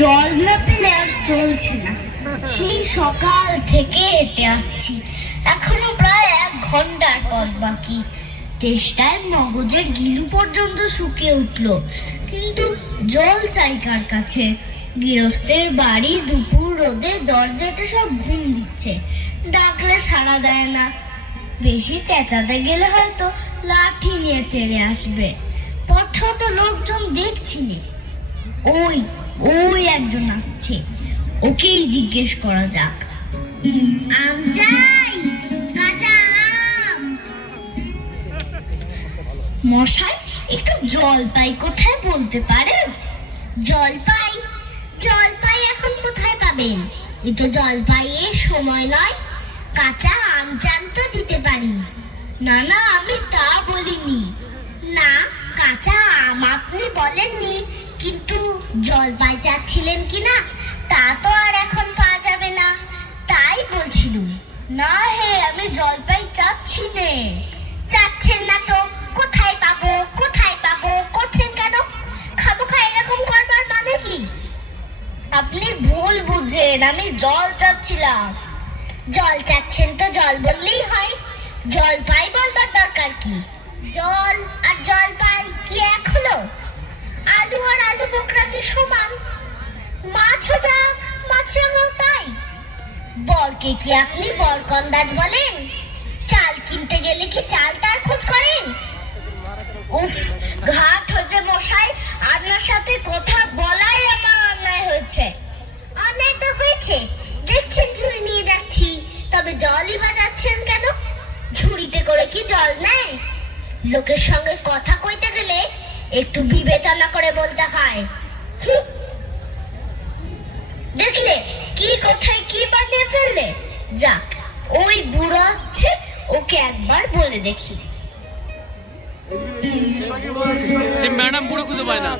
জল না পেলে আর চলছে না। সেই সকাল থেকে হেঁটে আসছি, এখনো প্রায় 1 ঘন্টার পথ বাকি। তেষ্টায় মগজের গিলু পর্যন্ত শুকিয়ে উঠলো, কিন্তু জল চাই কার কাছে? গৃহস্থের বাড়ি, দুপুর রোদে দরজাটা সব ঘুম দিচ্ছে, ডাকলে সাড়া দেয় না। বেশি চেঁচাতে গেলে হয়তো লাঠি নিয়ে তেড়ে আসবে। পথেও তো লোকজন দেখছিনি। ওই ওই একজন আসছে, ওকেই জিজ্ঞেস করা যাক। আম চাই, কাঁচা আম। মশাই, একটু জলপাই কোথায় বলতে পারেন? জলপাই? জলপাই এখন কোথায় পাবেন? এ তো জলপাইয়ের সময় নয়। কাঁচা আম চান তো দিতে পারি। না না, আমি তা বলিনি। না, কাঁচা আম আপনি বলেননি, কিন্তু জলপাই চাচ্ছিলেন কিনা তা তো আর এখন পাওয়া যাবে না, তাই বলছিলুম। না হে, আমি জলপাই চাচ্ছি নে। চাচ্ছেন না তো কোথায় পাবো, কোথায় পাবো করছেন কেন? খামোখা এরকম করবার মানে কি? আপনি ভুল বুঝছেন, আমি জল চাচ্ছিলাম। জল চাচ্ছেন তো জল বললেই হয়, জলপাই বলবার দরকার কি? জল আর জলপাই কি এক হলো? আলু আর আলু বোকরা কি সমান? মাছও যা, মাছরাঙাও তাই। বরকে কি আপনি বরকন্দাজ বলেন? চাল কিনতে গেলে কি চাল তার খোঁজ করেন? উফ, ঘাট হচ্ছে মশাই, আপনার সাথে কথা বলাই আমার অন্যায় হয়েছে। অন্যায় তো হয়েছে, দেখছেন ঝুড়ি নিয়ে যাচ্ছি, তবে জলই বা যাচ্ছেন কেন? ঝুড়িতে করে কি জল নেয়? লোকের সঙ্গে কথা কইতে গেলে একটু বিবেচনা করে বলতে হয়। দেখলে কি কথায় কি বানিয়ে ফেললে। যাক, ওই বুড়ো আসছে, ওকে একবার বলে দেখি। সে ম্যাডাম বুড়ো খুঁজে পায় না।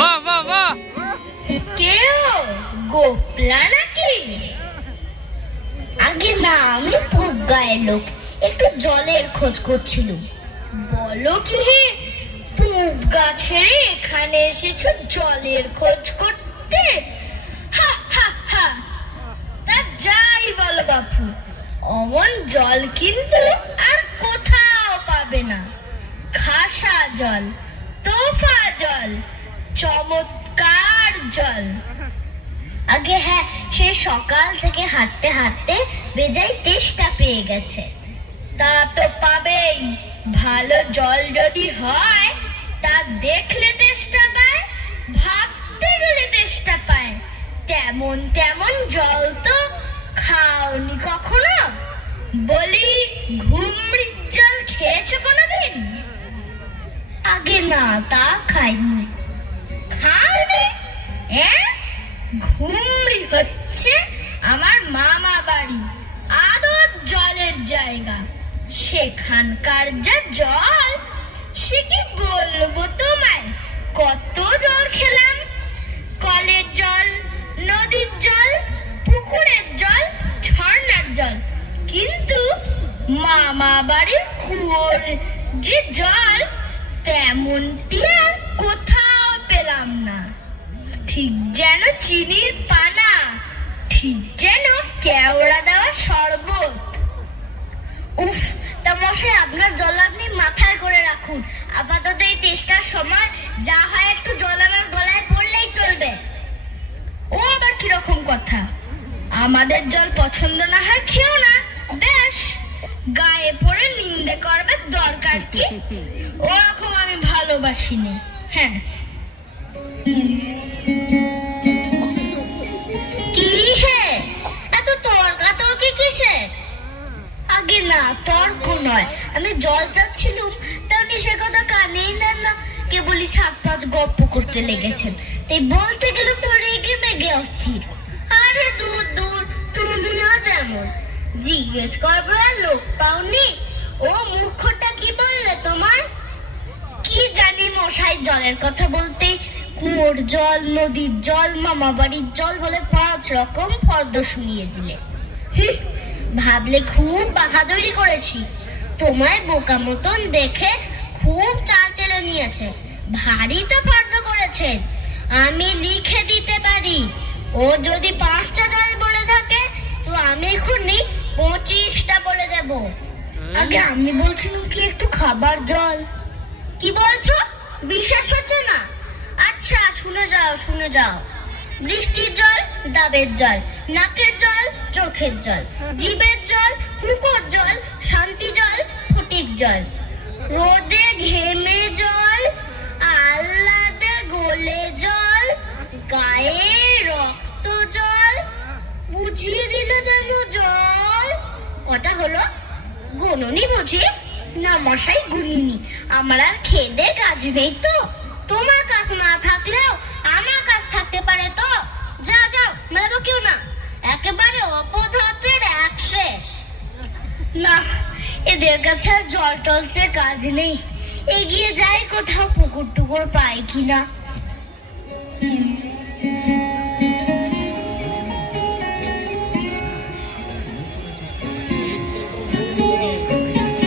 বাহ বাহ বাহ। কেউ গোপলা নাকি? আগে না, আমি পূব গায়ের লোক, একটু জলের খোঁজ করছিলাম। বলো কি হে, পূব গাছের এখানে এসেছো জলের খোঁজ করতে? হা হা হা। তা যাই বলো বাপু, অমন জল কিন্তু আর কোথাও পাবে না। খাসা জল, তোফা জল, চমৎকার জল। আগে হ্যাঁ, সে সকাল থেকে হাঁটতে হাঁটতে বেজায় তেষ্টা পেয়ে গেছে। তা তো পাবেই, ভালো জল যদি হয় তা দেখলে তেষ্টা পায়, ভাবতে গেলে তেষ্টা পায়। তেমন তেমন জল তো খাওনি কখনো? বলি, ঘুমড়ির জল খেয়েছো কোনোদিন? আগে না, তা খাইনি। খাওনি? ঘুমড়ি হচ্ছে আমার মামা বাড়ি, আদর জলের জায়গা। সেখানকার যা জল, সে কি বলবো তোমায়। কত জল খেলাম, কলের জল, নদীর জল, পুকুরের জল, ঝর্ণার জল, কিন্তু মামা বাড়ির কুয়োর যে জল, তেমনটি আর কোথাও পেলাম না। ঠিক যেন চিনির পানা, ঠিক যেন কেওড়া দেওয়া শরবত। উফ, তা মশাই, আপনার জল আপনি মাথায় করে রাখুন। আপাতত এই তেষ্টার সময় যা হয় একটু জল আমার গলায় পড়লেই চলবে। ও আবার কিরকম কথা? আমাদের জল পছন্দ না হয় খেও না, বেশ। গায়ে পড়ে নিন্দে করবে দরকার কি? ও এখন আমি ভালোবাসিনি। হ্যাঁ, কি হে, এত তর্কাতর্কি কিসে? আগে না, তর্ক নয়, আমি জল চাচ্ছিলুম, তা আপনি সে কথা কানেই নেন না, কেবলই 7-5 গপ্প করতে লেগেছেন। তাই বলতে গেলাম তো রেগে মেগে অস্থির। আরে দূর দূর, তুমিও যেমন। জিজ্ঞেস করবার লোক পাওনি? ও মূর্খটা কি বললে তোমার? কি জানি মশাই, জলের কথা বলতে কুয়োর জল, নদীর জল, মামা বাড়ির জল বলে 5 রকম ফর্দ শুনিয়ে দিলে। ভাবলে খুব বাহাদুরি করেছি। তোমায় বোকা মতন দেখে খুব চাল চেলে নিয়েছে, ভারী তো ফর্দ করেছেন। আমি লিখে দিতে পারি, ও যদি 5টা জল বলে থাকে তো আমি এখনই 25টা বলে দেব। আগে আমি বলছিলাম কি একটু খাবার জল। কি বলছো? বিশ্বাস হচ্ছে না? আচ্ছা শুনে যাও, শুনে যাও। বৃষ্টির জল ডাবের জল, নাকের জল চোখের জল, জিভের জল মুখের জল, শান্তি জল ফটিক জল, রোদে ঘেমে জল, আহ্লাদে গলে জল, গায়ে রক্ত জল, বুঝিয়ে দিলে যেন জল। কটা হলো? গুনুনি বুঝি? না মশাই গুনিনি, আমার আর খেদে কাজ নেই তো। তোমার কাজ না থাকলেও আমার কাজ থাকতে পারে তো। যাও যাও, মেলো কেউ না, একেবারে অপদার্থের এক শেষ। না, এদের কাছে আর জল টলছে কাজ নেই। এগিয়ে যাই কোথাও পুকুর টুকুর পাই কিনা।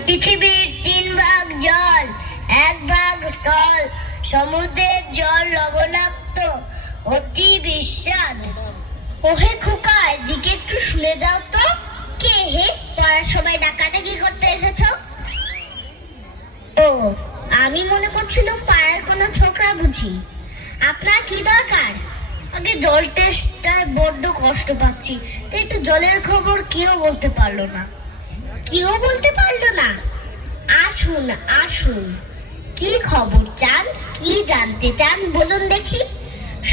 পৃথিবীর 3 ভাগ জল, 1 ভাগ স্থল, সমুদ্রের জল লবণাক্ত, অতি বিস্বাদ। ওহে খোকা, এদিকে একটু শুনে যাও তো। কে হে? পড়ার সময় ডাকাডাকি করতে এসেছো? ও, আমি মনে করছিলাম পাড়ার কোনো ছোকরা বুঝি। আপনার কি দরকার? আগে জল টেস্টটায় বড্ড কষ্ট পাচ্ছি, তাই তো জলের খবর কেউ বলতে পারলো না। কেউ বলতে পারলো না? আসুন আসুন, কি খবর চান, কি জানতে চান বলুন দেখি।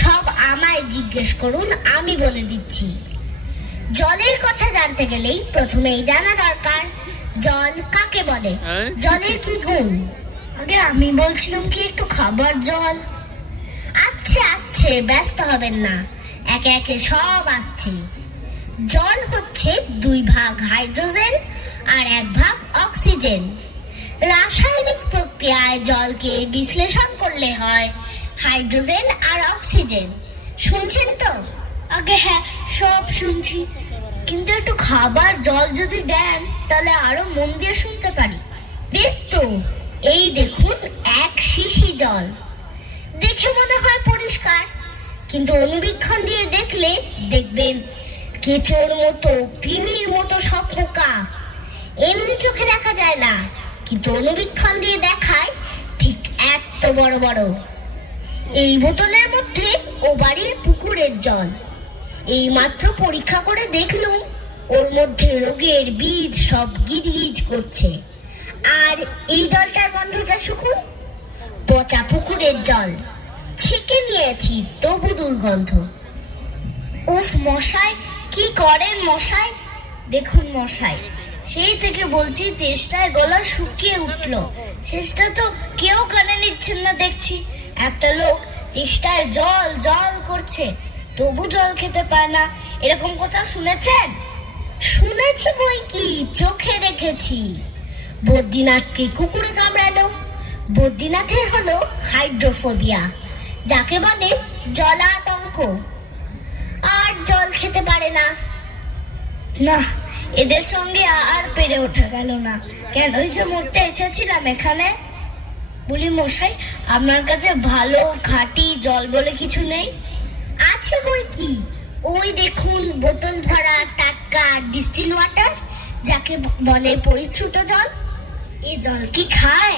সব আমায় জিজ্ঞেস করুন, আমি বলে দিচ্ছি। জলের কথা জানতে গেলেই প্রথমেই জানা দরকার জল কাকে বলে, জলের কি গুণ। আগে আমি বলছিলাম কি একটু খাবার জল। আসছে আসছে, ব্যস্ত হবেন না, একে একে সব আসছে। জল হচ্ছে 2 ভাগ হাইড্রোজেন আর 1 ভাগ অক্সিজেন। রাসায়নিক প্রক্রিয়ায় জলকে বিশ্লেষণ করলে হয় হাইড্রোজেন আর অক্সিজেন। শুনছেন তো? আগে হ্যাঁ, সব শুনছি, কিন্তু একটু খাবার জল যদি দেন তাহলে আরো মন দিয়ে শুনতে পারি। বেশ তো, এই দেখুন 1 শিশি জল। দেখে মনে হয় পরিষ্কার, কিন্তু অনুবীক্ষণ দিয়ে দেখলে দেখবেন কেঁচোর মতো, কৃমির মতো সব পোকা। এমনি চোখে দেখা যায় না, কিন্তু অনুবীক্ষণ দিয়ে দেখায় ঠিক এত বড় বড়। এই বোতলের মধ্যে ও বাড়ির পুকুরের জল। এই মাত্র পরীক্ষা করে দেখলুম ওর মধ্যে রোগের বীজ সব গিজ গিজ করছে। আর এই জলটার গন্ধটা শুকুন, পচা পুকুরের জল। ছেঁকে নিয়েছি তবু দুর্গন্ধ। উফ মশাই, কি করেন মশাই? দেখুন মশাই, সেই থেকে বলছি তেষ্টায় গলা শুকিয়ে উঠলো, শেষটা তো কেউ কানে নিচ্ছেন না দেখছি। একটা লোক তেষ্টায় জল জল করছে, তবু জল খেতে পায় না, এরকম কথা শুনেছেন? শুনেছি বই কি, চোখে দেখেছি। বদ্রীনাথকে কুকুরে কামড়ালো। বদ্রীনাথের হলো হাইড্রোফোবিয়া, যাকে বলে জলাতঙ্ক, আর জল খেতে পারে না। না, এদের সঙ্গে আর পেরে ওঠা গেল না। কেনই যে মরতে এসেছিলাম এখানে। বলি মশাই, আপনার কাছে ভালো খাঁটি জল বলে কিছু নেই? আছে বই কি, ওই দেখুন বোতল ভরা টাটকা ডিস্টিল ওয়াটার, যাকে বলে পরিশ্রুত জল। এই জল কি খায়?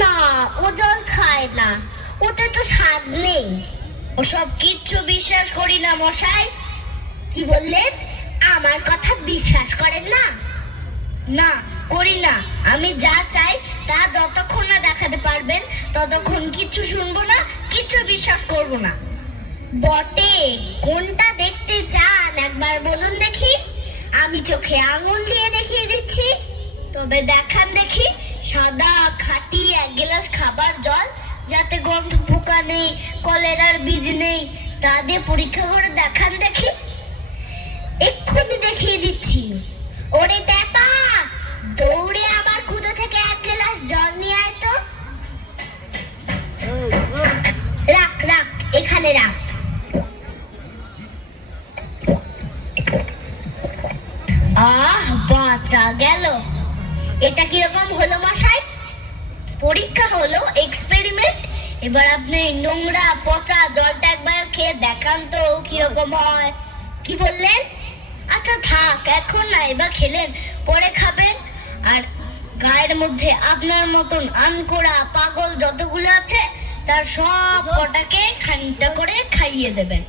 না, ও জল খায় না, ওতে তো স্বাদ নেই। ওসব কিচ্ছু বিশ্বাস করি না মশাই। কি বললেন? আমার কথা বিশ্বাস করেন না? না, করি না। আমি যা চাই তা যতক্ষণ না দেখাতে পারবেন ততক্ষণ কিচ্ছু শুনবো না, কিচ্ছু বিশ্বাস করব না। বটে, কোনটা দেখতে চান একবার বলুন দেখি, আমি চোখে আঙুল দিয়ে দেখিয়ে দিচ্ছি। তবে দেখান দেখি সাদা খাঁটি 1 গ্লাস খাবার জল, যাতে গন্ধ পোকা নেই, কলেরার বীজ নেই, তা দিয়ে পরীক্ষা করে দেখান দেখি। এক্ষুনি দেখিয়ে দিচ্ছি। ওরে ব্যাপা, দৌড়ে আমার কুদো থেকে 1 গ্লাস জল নিয়ে আয় তো। রাখ রাখ, এখানে রাখ। আহ, বাঁচা গেল। এটা কিরকম হলো মশাই? পরীক্ষা হলো, এক্সপেরিমেন্ট। এবার আপনি নোংরা পচা জলটা একবার খেয়ে দেখান তো কিরকম হয়। কি বললেন? আচ্ছা থাক, এখন না, এবার খেলেন, পরে খাবেন। আর গায়ের মধ্যে আপনার মতন আনকোড়া পাগল যতগুলো আছে তার সব কটাকে খানিকটা করে খাইয়ে দেবেন।